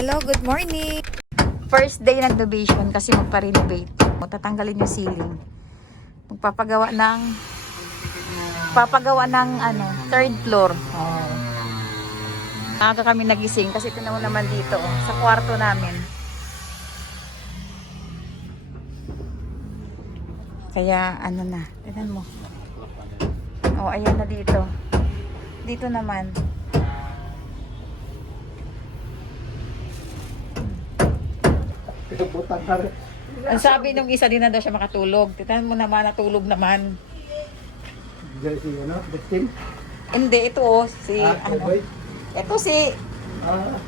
Hello, good morning! First day nag-novation kasi magpa-renovate. Tatanggalin yung ceiling. Magpapagawa ng papagawa ng ano, third floor. Oh. Maaga kami nagising kasi ito naman dito oh, sa kwarto namin. Kaya ano na, tignan mo. Oh, ayan na dito. Dito naman. Butang ka rin. Ang sabi nung isa din na daw siya makatulog. Tignan mo naman, natulog naman. Diyan si ano, Dustin. Hindi, ito oh, si Ah, ano. boy. Ito si, Ah,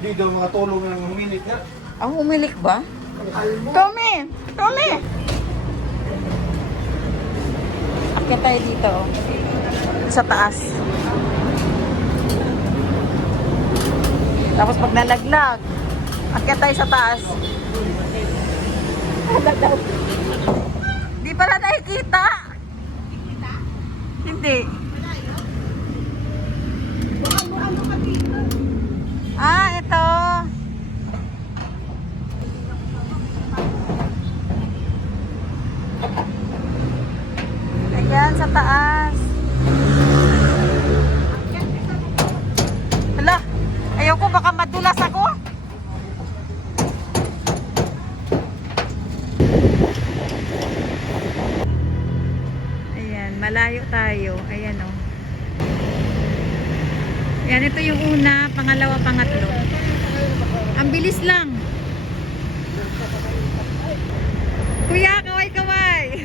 di daw mga tulong ng minute na. ang umilik ba? Tommy! Tommy! Akyat tayo dito oh. Sa taas. Tapos pag nalaglag, akyat tayo sa taas. Di pala nakikita. Hindi. Ah, ito. Ayan, sa taas. Malayo tayo. Ayan oh. Yan, ito yung una, pangalawa, pangatlo. Ang bilis lang. Kuya, kaway kaway.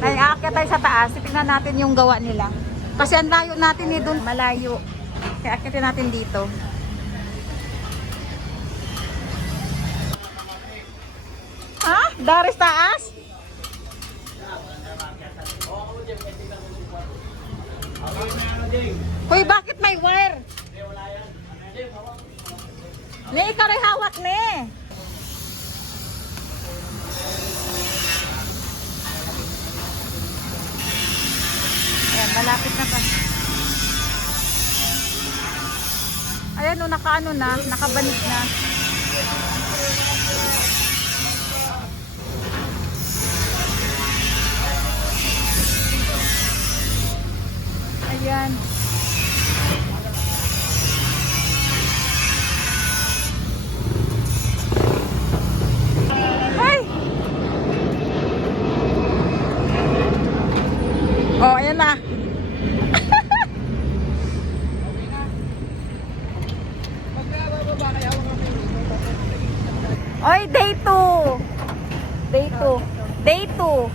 Ay, aakyat tayo Tingnan natin yung gawa nila. Kasi ang layo natin eh doon. Malayo. Kaya akyatin natin dito. Ha? Daris taas? Hoy, bakit may wire? Ni, ikaw hawak ni. Ayan, malapit na pa. Ayan o, nakaano na, nakabanig na. Ayan. Ay! Oh, ayan na. Oy, day 2. Day 2. Day 2.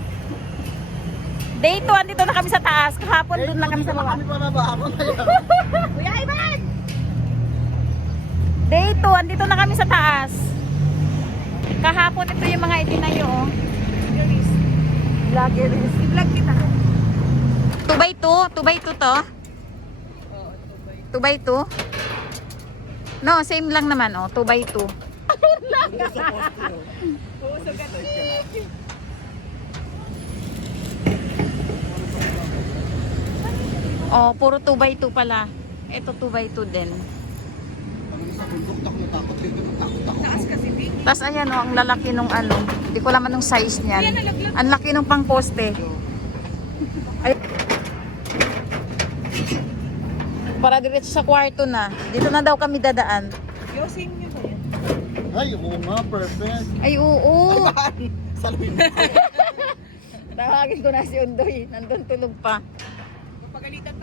Day 2, andito na kami sa taas. Kahapon doon lang kami sa baba. Kami. Kuya Ivan! Day 2, andito na kami sa taas. Kahapon ito yung mga itinayo, oh. Vloggeries. Vlog kita. 2 by 2? 2 by 2 to? 2 by 2? No, same lang naman, oh. 2 by 2. Oh, puro 2 by 2 pala. Ito 2 by 2 din. Takot. Takot ako. Tapos ayan oh, ang lalaki nung ano. Hindi ko alam anong size niyan. Ang laki nung pang poste. Ay. Para diretso sa kwarto na. Dito na daw kami dadaan. Ay, oo nga, perfect. Ay, oo. Saluhin Tawagin ko na si Undoy. Nandun tulog pa. Pagalitan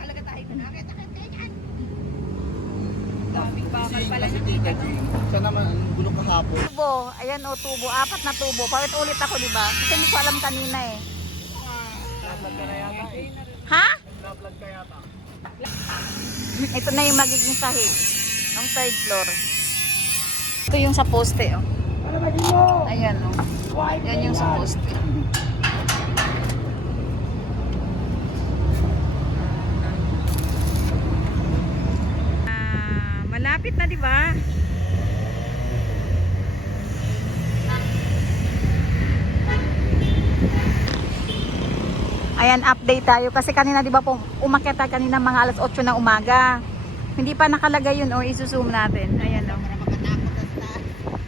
Daming bakal pala na tita G. Siya naman, ang gulo kahapon. Tubo. Ayan o, tubo. Apat na tubo. Pawit ulit ako, di ba? Kasi hindi ko alam kanina eh. Vlog ka na yata eh. Ha? Vlog ka yata. Ito na yung magiging sahig ng third floor. Ito yung sa poste, oh. Ayan, oh. Yan yung sa poste. Malapit na, di ba? Ayan, update tayo. Kasi kanina, di ba po, umakyat tayo kanina mga alas 8 ng umaga. Hindi pa nakalagay yun, o, isuzoom natin. Ayan, o.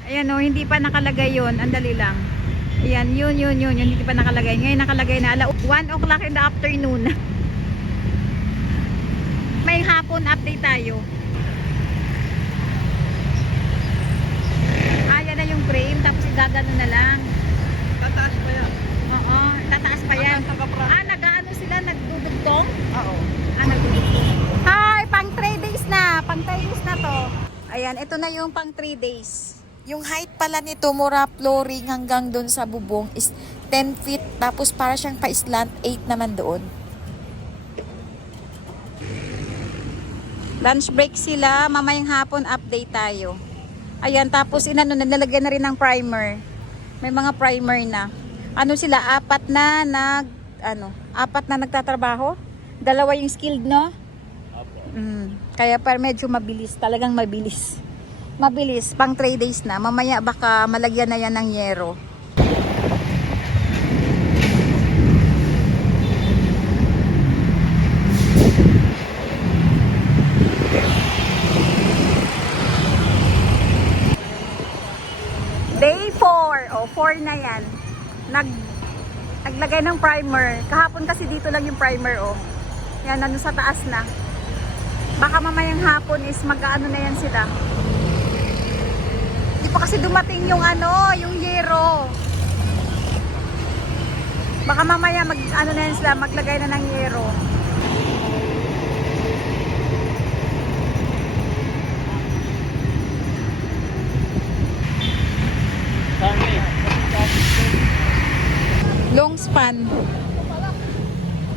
Ayan, o, hindi pa nakalagay yun. Andali lang. Ayan, yun, yun, yun, yun. Hindi pa nakalagay. Ngayon nakalagay na ala 1 o'clock in the afternoon. May hapon update tayo. Ayan na yung frame, tapos igagano na lang. Tataas pa yan. Oo, tataas pa yan. Hanggang sa kapra. Ah, nag-ano sila, nagdudugtong? Oo. Ah, nagdudugtong. Hi, pang 3 days na. Pang 3 days na to. Ayan, ito na yung pang 3 days. Yung height pala nito, mura flooring hanggang doon sa bubong is 10 feet. Tapos para siyang pa-slant, 8 naman doon. Lunch break sila. Mamayang hapon, update tayo. Ayan, tapos inano, nalagyan na rin ng primer. May mga primer na. Ano sila, apat na nag, ano, apat na nagtatrabaho. Dalawa yung skilled, no? Mm, kaya pa medyo mabilis, talagang mabilis. Mabilis, pang 3 days na. Mamaya baka malagyan na yan ng yero. Day 4. O, 4 na yan. Nag, naglagay ng primer. Kahapon kasi dito lang yung primer, o. Yan, ano sa taas na. Baka mamayang hapon is mag-ano na yan sila. Kasi dumating yung ano, yung yero. Baka mamaya mag ano na sila, maglagay na ng yero. Long span.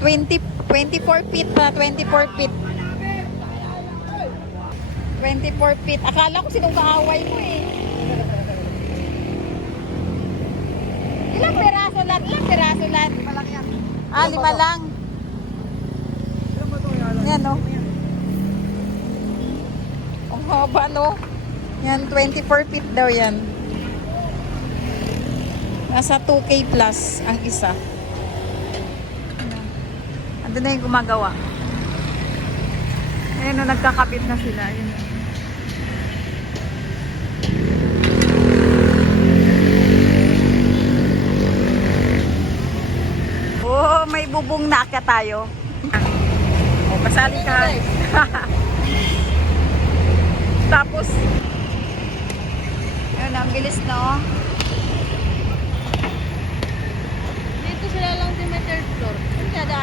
20, 24 feet pa, 24 feet. 24 feet. Akala ko sinong kaaway mo eh. Ilang peraso lang? Ilang peraso lang? Lima lang yan. Ah, lima lang. Yan? No. Ang haba no. Yan, 24 feet daw yan. Nasa 2K plus ang isa. Andun na yung gumagawa. Ayun no, nagkakapit na sila. Ayun. no. Oh, may bubong na akya tayo. Oh, kasali ka. Tapos, yun, ang bilis, no? Dito sila lang din may third floor. Kung ganyan